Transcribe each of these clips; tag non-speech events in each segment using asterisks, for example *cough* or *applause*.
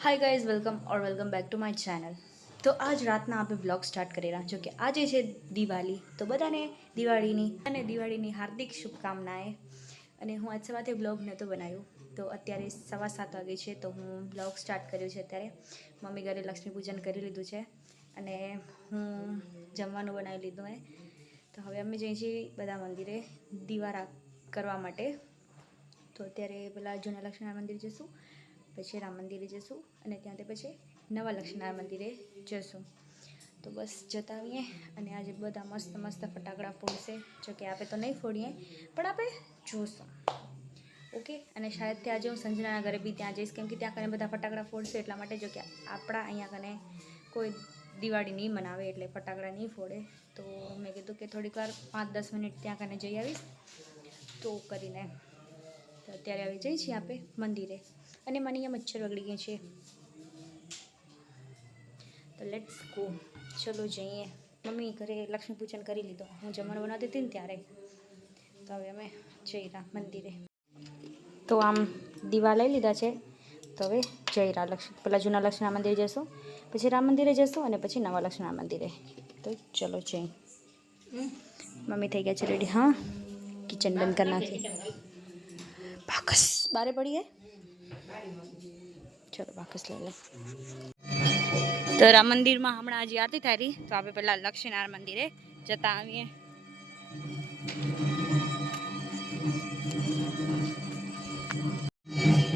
Hi guys welcome or welcome back to my channel તો આજ રાતના આપણે બ્લોગ સ્ટાર્ટ કરી રહ્યા. જો કે આજે છે દિવાળી, તો બધાને દિવાળીની અને દિવાળીની હાર્દિક શુભકામનાએ. અને હું આજ સવારથી બ્લોગ નહોતો બનાવ્યું, તો અત્યારે સવા સાત વાગે છે, તો હું બ્લોગ સ્ટાર્ટ કર્યું છે અત્યારે. મમ્મી ઘરે લક્ષ્મી પૂજન કરી લીધું છે અને હું જમવાનું બનાવી લીધું હે. તો હવે અમે જઈએ છીએ બધા મંદિરે દિવારા કરવા માટે. તો અત્યારે પેલા જૂના લક્ષ્મીનારાયણ મંદિર જઈશું પછી રામ મંદિરે જઈશું અને ત્યાંથી પછી નવા લક્ષ્મીનારાયણ મંદિરે જઈશું તો બસ જતા આવીએ અને આજે બધા મસ્ત મસ્ત ફટાકડા ફોડશે, જો કે આપણે તો નહીં ફોડીએ, પણ આપણે જોઈશું ઓકે? અને શાયદ આજે હું સંજનાના ઘરે બી ત્યાં જઈશ, કેમ કે ત્યાં કને બધા ફટાકડા ફોડશે, એટલા માટે જો કે આપણા અહીંયા કને કોઈ દિવાળી નહીં મનાવે એટલે ફટાકડા નહીં ફોડે. તો મેં કીધું કે થોડીક વાર પાંચ દસ મિનિટ ત્યાં કને જઈ આવીશ. તો કરીને તો અત્યારે આવી જઈએ છીએ આપણે મંદિરે. અને મને અહીંયા મચ્છર વગડી ગયા છે. તો લેટ્સ ગો ચલો જઈએ. મમ્મી ઘરે લક્ષ્મી પૂજન કરી લીધો. હું જમણ બનાવતી હતી ને ત્યારે. તો હવે અમે જઈ રહ્યા મંદિરે. તો આમ દીવા લઈ લીધા છે. તો હવે જઈ રહ્યા લક્ષ્મી પેલા જૂના લક્ષ્મીના મંદિરે જઈશું પછી રામ મંદિરે જઈશું અને પછી નવા લક્ષ્મીના મંદિરે. તો ચલો જઈ મમ્મી થઈ ગયા છે રેડી હા? કિચન બંધ કરી નાખી. બાકસ બારે પડી હે? ચલો, બાકસ લઈ લે. તો રામ મંદિરમાં હમણાં હજી આરતી થાય રહી, તો આપણે પહેલાં લક્ષ્મીનારાયણ મંદિરે જતા આવીએ.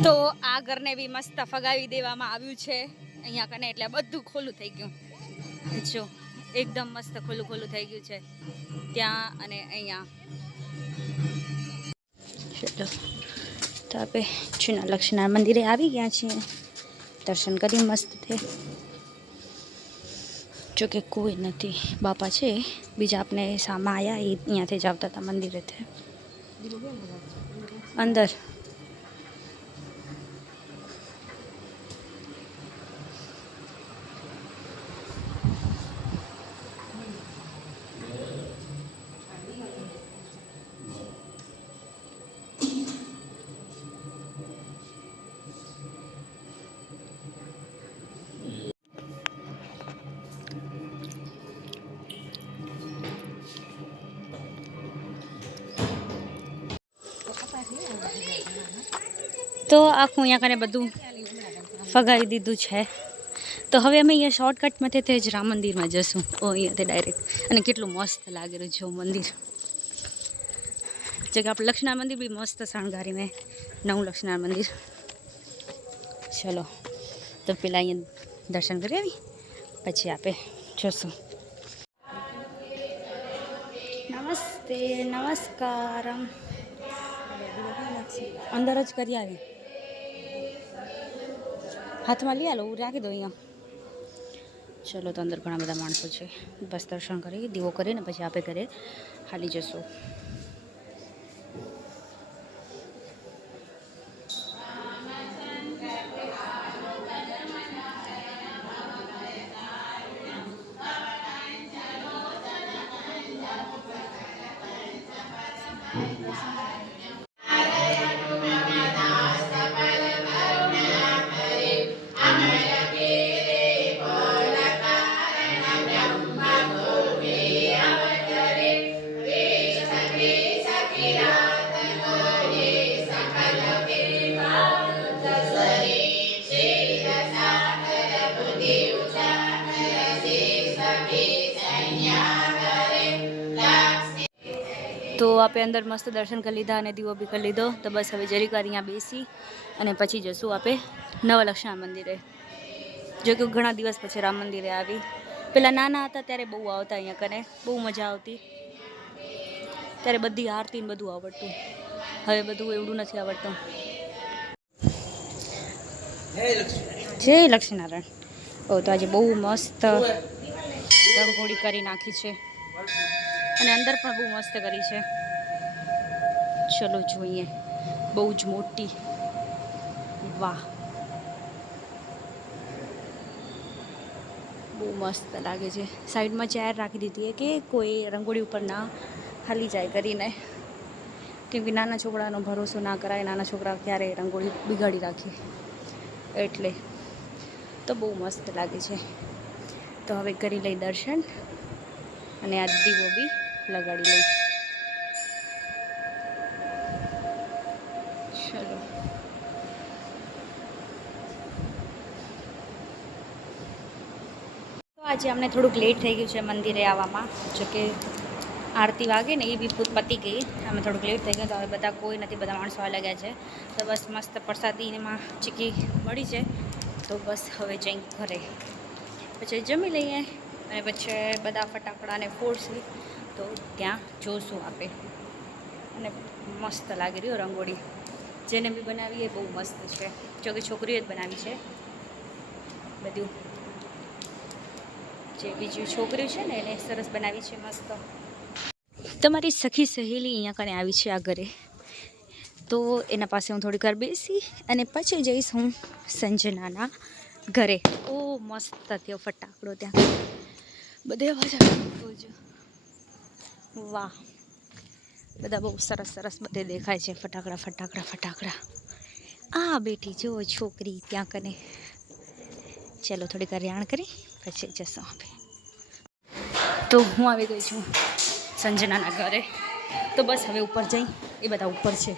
તો આ ઘરને બી મસ્ત ફગાવી દેવામાં આવ્યું છે. અહીંયા કને એટલે બધું ખોલું થઈ ગયું. જો, એકદમ મસ્ત ખોલું ખોલું થઈ ગયું છે. ત્યાં અને અહીંયા. તો આપણે જૂના લક્ષ્મીનારાયણ મંદિરે આવી ગયા છીએ. દર્શન કરી મસ્ત છે જોકે કોઈ નથી. બાપા છે. બીજા આપણે સામે આવ્યા એ અહીંયાથી જ આવતા હતા મંદિરેથી અંદર. તો આખું અહીંયા કને બધું ફગાવી દીધું છે. તો હવે અમે અહીંયા શોર્ટકટમાંથી તે જ રામ મંદિરમાં જશું. ઓ અહીંયાથી ડાયરેક્ટ અને કેટલું મસ્ત લાગે રહ્યું છે મંદિર. જે કે આપણે લક્ષ્મણ મંદિર બી મસ્ત શણગારી મેં નવું લક્ષ્મણ મંદિર. ચલો તો પેલા અહીંયા દર્શન કરી આવી પછી આપે જોશું. નમસ્તે નમસ્કાર અંદર જ કરી આવી. હાથમાં લઈ આલો, હું રાખી દઉં અહીંયા. ચલો તો અંદર ઘણા બધા માણસો છે. બસ દર્શન કરી, દીવો કરીને પછી આપણે ઘરે હાલી જશું. તો આપણે અંદર મસ્ત દર્શન કરી લીધા અને દીવો બી કરી લીધો. તો બસ હવે જરીક વાર અહીંયા બેસી અને પછી જશું આપણે નવલક્ષણા મંદિરે. જો કે ઘણા દિવસ પછી રામ મંદિરે આવી. પહેલાં નાના હતા ત્યારે બહુ આવતા અહીંયા કને બહુ મજા આવતી. ત્યારે બધી આરતી ને બધું આવડતું. હવે બધું એવડું નથી આવડતું. જય લક્ષ્મીનારાયણ. ઓ તો આજે બહુ મસ્ત રંગોળી કરી નાખી છે. અને અંદર પણ બહુ મસ્ત કરી છે. ચલો જોઈએ. બહુ જ મોટી. વાહ. બહુ મસ્ત લાગે છે. સાઈડમાં ચેર રાખી દીધી કે કોઈ રંગોળી ઉપર ના હાલી જાય કરીને. કેમ કે નાના છોકરાનો ભરોસો ના કરાય, નાના છોકરા ક્યારે રંગોળી બિગાડી રાખી. એટલે તો બહુ મસ્ત લાગે છે. તો હવે કરી લઈ દર્શન. અને આ દીવો બી લગાડી લઈશ. ચલો. આજે અમને થોડુંક લેટ થઈ ગયું છે મંદિરે આવવામાં. જો કે આરતી વાગે ને એ બી ભૂત પતી ગઈ. અમે થોડુંક લેટ થઈ ગયું તો હવે બધા કોઈ નથી, બધા માણસો આવવા લાગ્યા છે. તો બસ મસ્ત પ્રસાદીમાં ચીકી મળી છે. તો બસ હવે જઈ ઘરે. પછી જમી લઈએ અને પછી બધા ફટાકડાને ફોડશું તો ત્યાં જોશું આપે. અને મસ્ત લાગી રહ્યો રંગોળી. જેને બી બનાવી એ બહુ મસ્ત છે. જો કે છોકરીઓ જ બનાવી છે. બધું. જે બીજું છોકરીઓ છે ને એને સરસ બનાવી છે મસ્ત. તમારી સખી સહેલી અહીંયા કને આવી છે આ ઘરે. તો એના પાસે હું થોડીક વાર બેસી અને પછી જઈશ હું સંજનાના ઘરે. ઓ, મસ્ત થયો ફટાકડો ત્યાં. બધે અવાજ આવતો જો. વાહ. બધા બહુ સરસ સરસ બધે દેખાય છે. ફટાકડા ફટાકડા ફટાકડા. આ બેઠી જો છોકરી ત્યાં કને. ચલો થોડીક હરિયાણ કરી, પછી જશું આપણે. તો હું આવી ગઈ છું સંજનાના ઘરે. તો બસ હવે ઉપર જઈ. એ બધા ઉપર છે.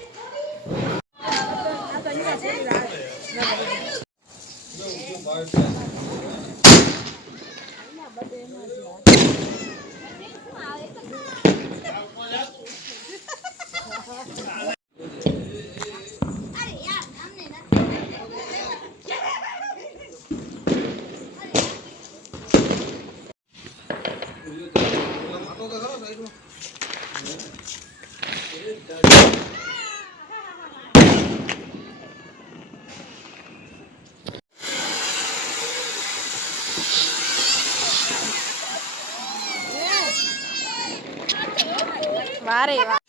વારે વા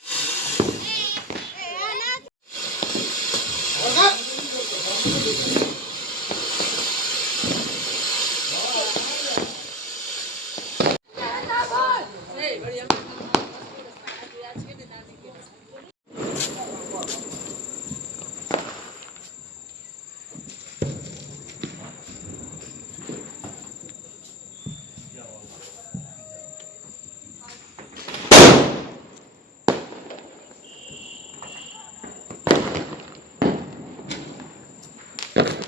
જો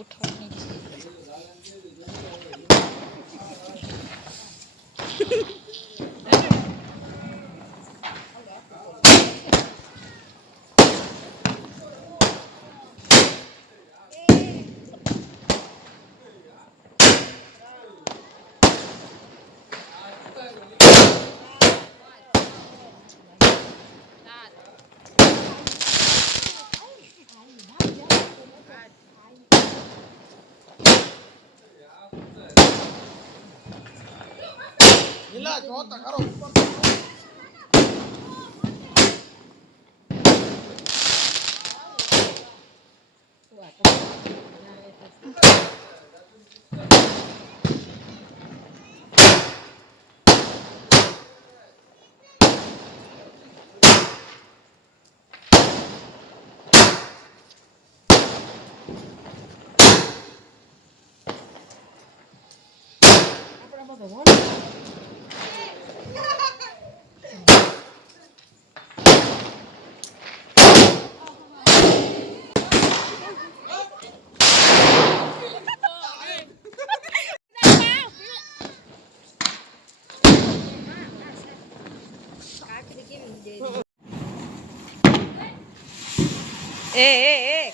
ઉઠવાની લીલા જોતા ખરો એ એ એ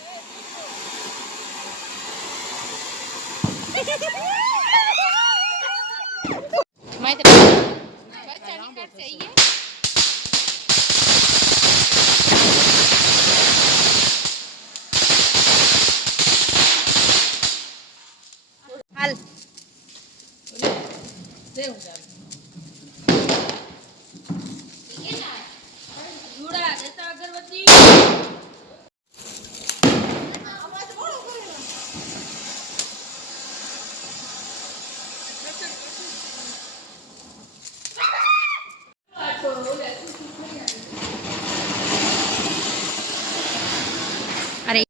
હાલ અરે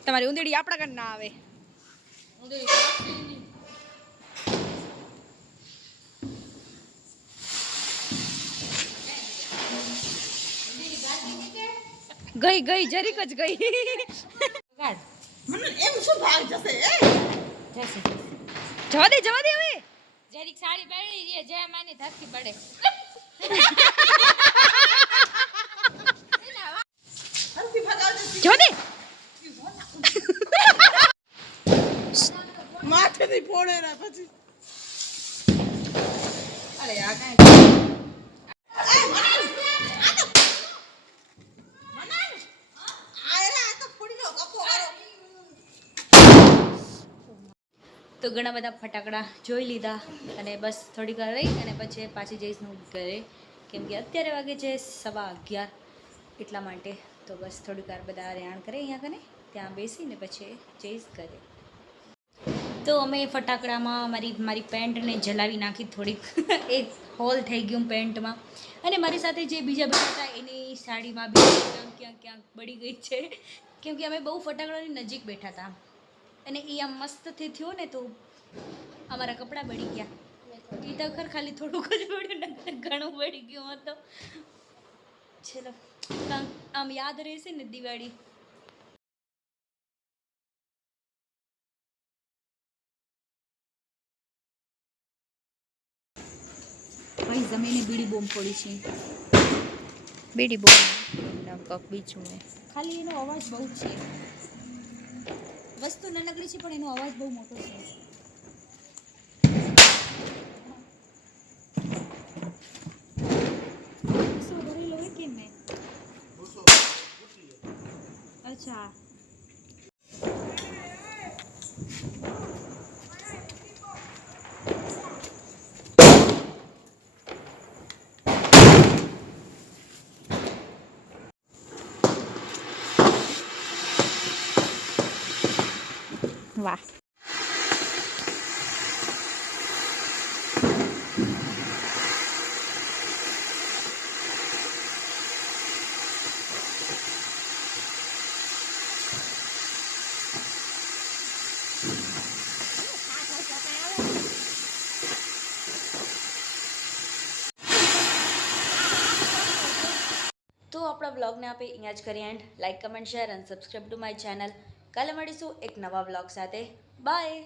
તમારી ઉંદડી આપણા ઘર ના આવે. ગઈ ગઈ જરીક જ ગઈ. મને એમ શું ભાગ જશે એ? જવા દે જવા દે હવે. જરીક સાડી પહેરી છે જે માની ધરતી પડે *laughs* દે માથેથી ફોડે ને પછી. અરે આ કાંઈ તો ઘણા બધા ફટાકડા જોઈ લીધા અને બસ થોડીક વાર રહી અને પછી પાછી જઈશ હું ઘરે. કેમ કે અત્યારે વાગે છે સવા અગિયાર એટલા માટે. તો બસ થોડીક વાર બધા રહેણ કરે અહીંયા કને, ત્યાં બેસીને પછી જઈશ ઘરે. તો અમે ફટાકડામાં મારી મારી પેન્ટને જલાવી નાખી થોડીક. *laughs* એક હોલ થઈ ગયું પેન્ટમાં. અને મારી સાથે જે બીજા બધા હતા, એની સાડીમાં બી ક્યાંક ક્યાંક ક્યાંક બળી ગઈ છે. કેમ કે અમે બહુ ફટાકડાની નજીક બેઠા હતા. અને એ આમ મસ્તથી થયો ને તો અમારા કપડાં બળી ગયા. એ તો ખર ખાલી થોડુંક જ બળ્યું ઘણું બળી ગયું હતો. ચલો આમ યાદ રહેશે ને દિવાળી ભાઈ જમીને બીડી બોમ્બ પડી છે બીડી બોમ્બ કપ બીજું મેં ખાલી એનો અવાજ બહુ છે વસ્તુ નાનકડી છે પણ એનો અવાજ બહુ મોટો છે શું ભરેલો હોય કેમ મેં બ્લોગને આપણે અહીંયા જ કરી એન્ડ લાઇક કમેન્ટ શેર અને સબસ્ક્રાઈબ ટુ માય ચેનલ કાલે મળીશું એક નવા બ્લોગ સાથે. બાય